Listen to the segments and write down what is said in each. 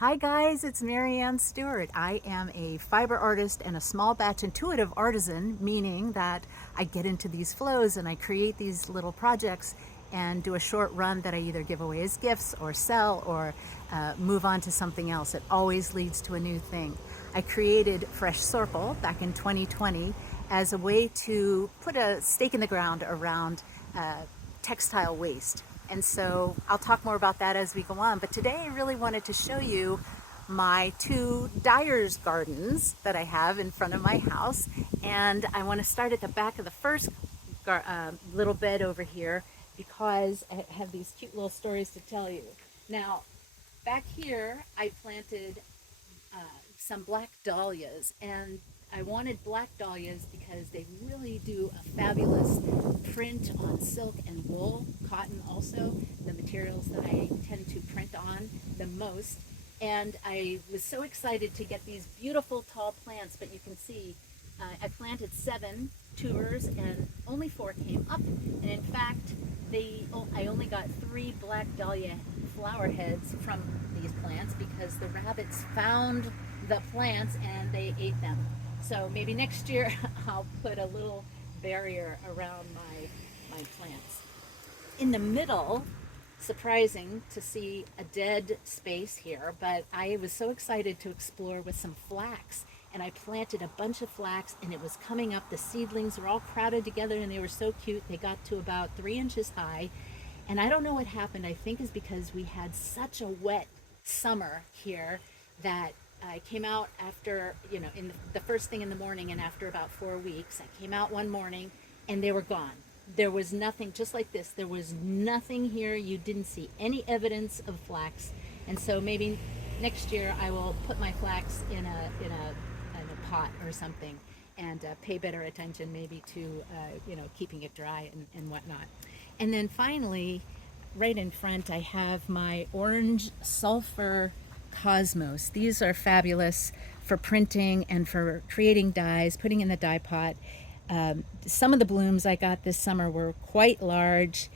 Hi guys, it's Marianne Stewart. I am a fiber artist and a small batch intuitive artisan, meaning that I get into these flows and I create these little projects and do a short run that I either give away as gifts or sell or move on to something else. It always leads to a new thing. I created Fresh Circle back in 2020 as a way to put a stake in the ground around textile waste. And so I'll talk more about that as we go on. But today I really wanted to show you my two dyer's gardens that I have in front of my house. And I want to start at the back of the first little bed over here because I have these cute little stories to tell you. Now, back here I planted some black dahlias, and I wanted black dahlias because they really do a fabulous print on silk and wool, cotton also, the materials that I tend to print on the most. And I was so excited to get these beautiful tall plants, but you can see I planted 7 tubers and only 4 came up. And in fact, I only got 3 black dahlia flower heads from these plants because the rabbits found the plants and they ate them. So maybe next year I'll put a little barrier around my plants. In the middle, surprising to see a dead space here, but I was so excited to explore with some flax, and I planted a bunch of flax and it was coming up. The seedlings were all crowded together and they were so cute. They got to about 3 inches high, and I don't know what happened. I think is because we had such a wet summer here that I came out after, in the first thing in the morning, and after about 4 weeks, I came out one morning and they were gone. There was nothing, just like this, there was nothing here. You didn't see any evidence of flax. And so maybe next year I will put my flax in a pot or something and pay better attention maybe to, keeping it dry and whatnot. And then finally, right in front, I have my orange sulfur cosmos. These are fabulous for printing and for creating dyes, putting in the dye pot. Some of the blooms I got this summer were quite large.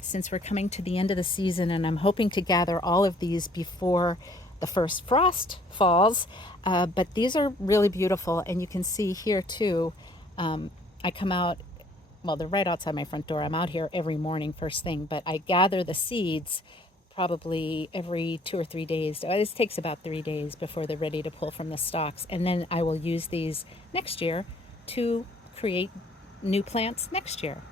Since we're coming to the end of the season, and I'm hoping to gather all of these before the first frost falls, but these are really beautiful. And you can see here too, I come out, well, they're right outside my front door. I'm out here every morning first thing, but I gather the seeds probably every 2 or 3 days. This takes about 3 days before they're ready to pull from the stalks. And then I will use these next year to create new plants next year.